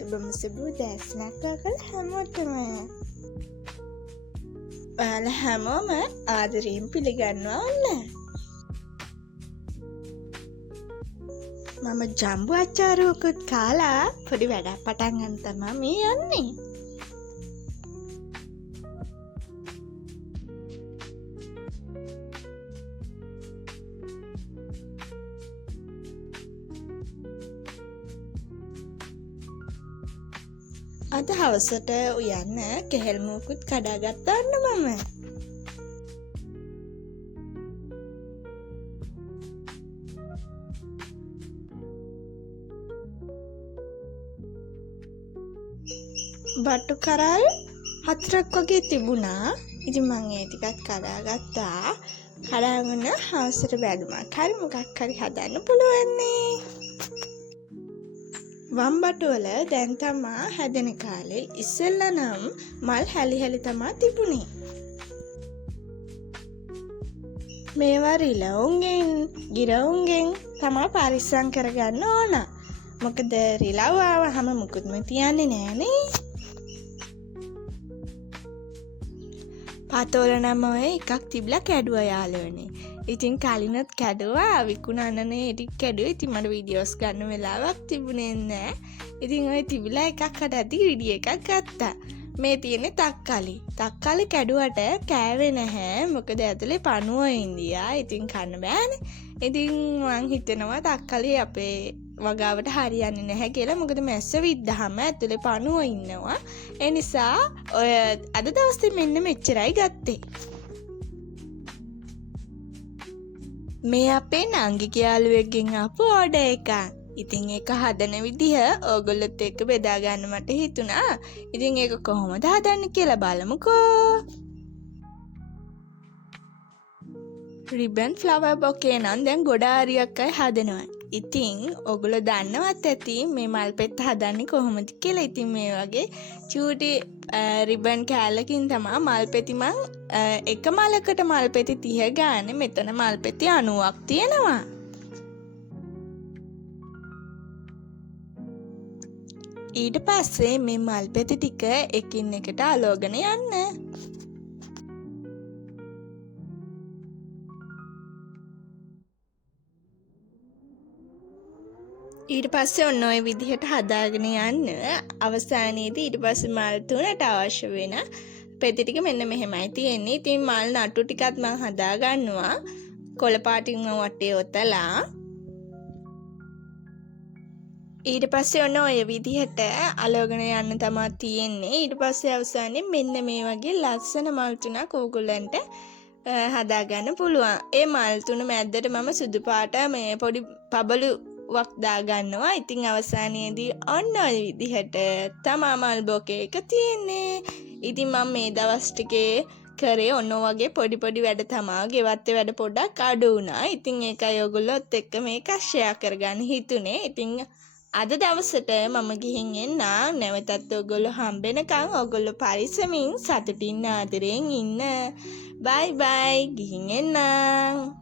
සුබ දැස්නක් කළ හැමෝටම ඔයාලා හැමෝම ආදරයෙන් පිළිගන්නවා ඔන්න. මම ජම්බු අච්චාරුවකුත් කාලා පොඩි වැඩක් පටන් ගන්න තමයි මේ යන්නේ. අද හවසට උයන්න කෙහෙල් මුකුත් කඩාගත්තා මම. බට්ටු කරල් 4ක් වගේ තිබුණා. ඉතින් මම ඒ ටිකත් කඩාගත්තා. කඩාගෙන හවසට බැලුමක් හරි මොකක් හරි හදන්න පුළුවන් නේ. වම්බටු වල දැන් තමා හැදෙන කාලේ ඉස්සෙල්ලා නම් මල් හැලි තමා තිබුණේ. මේවා රිලවුන්ගෙන් ගිරවුන්ගෙන් තමා පරිස්සම් කරගන්න ඕන. මොකද රිලව් ආවහම මුකුත්ම තියන්නේ නෑනේ. පතෝල නම් ඔය එකක් තිබිලා කැඩුවා යාළුවනේ. ඉතින් කලිනත් කැඩුවා විකුණන්නනේ ටික කැඩුවා. ඉතින් මට වීඩියෝස් ගන්න වෙලාවක් තිබුණේ නැහැ. ඉතින් ඔය තිබිලා එකක් හදද්දි වීඩියෝ එකක් ගත්තා. මේ තියෙන්නේ තක්කාලි. තක්කාලි කැඩුවට කෑවේ නැහැ. මොකද ඇතුලේ පණුව ඉන්දියා. ඉතින් කන්න බෑනේ. ඉතින් මං හිතනවා තක්කාලි අපේ වගාවට හරියන්නේ නැහැ කියලා. මොකද මැස්ස විද්දාම ඇතුලේ පණුව ඉන්නවා. ඒ නිසා ඔය අද දවසේ මෙන්න මෙච්චරයි ගත්තේ. මේ අපේ නංගිගේ යාළුවෙක්ගෙන් ආපු ඕඩර් එකක්. ඉතින් ඒක හදන විදිහ ඕගොල්ලොත් එක්ක බෙදා ගන්න මට හිතුණා. ඉතින් ඒක කොහොමද හදන්නේ කියලා බලමුකෝ. රිබන් ෆ්ලවර් බොකේ නම් දැන් ගොඩාරියක් අය හදනවා. ඉතින් ඔයගොල්ලෝ දන්නවත් ඇති මේ මල් පෙත්ත හදන්නේ කොහොමද කියලා. ඉතින් මේ වගේ චූටි රිබන් කෑල්ලකින් තමයි මල් පෙති මං එක මලකට මල් පෙති 30 ගානේ. මෙතන මල් පෙති 90ක් තියෙනවා. ඊට පස්සේ මේ මල් පෙති ටික එකින් එකට අලෝගෙන යන්න. ඊට පස්සේ ඔන්න ඔය විදිහට හදාගෙන යන්න. අවසානයේදී ඊට පස්සේ මල් තුනට අවශ්‍ය වෙන පෙති ටික මෙන්න මෙහෙමයි තියෙන්නේ. ඉතින් මල් නටු ටිකත් මම හදා ගන්නවා. කොළ පාටින් වටේ ඔතලා. ඊට පස්සේ ඔන්න ඔය විදිහට අලෝගෙන යන්න තමයි තියෙන්නේ. ඊට පස්සේ අවසානයේ මෙන්න මේ වගේ ලස්සන මල් තුනක් ඕගොල්ලන්ට හදා ගන්න පුළුවන්. ඒ මල් තුන මැද්දට මම සුදු පාට මේ පොඩි පබළු වක් දා ගන්නවා. ඉතින් අවසානයේදී ඔන්න ඔය විදිහට තමා මල් බොකේ එක තියෙන්නේ. ඉතින් මම මේ දවස් ටිකේ කරේ ඔන්න වගේ පොඩි වැඩ තමා. ගෙවත්තේ වැඩ පොඩ්ඩක් අඩු වුණා. ඉතින් ඒකයි ඔයගොල්ලොත් එක්ක මේක ෂෙයා කරගන්න හිතුනේ. ඉතින් අද දවසට මම ගිහින් එන්න. නැවතත් ඔයගොල්ලෝ හම්බෙනකන් ඔයගොල්ලෝ පරිස්සමින් සතුටින් ආදරෙන් ඉන්න. බයි බයි ගිහින් එන්නම්.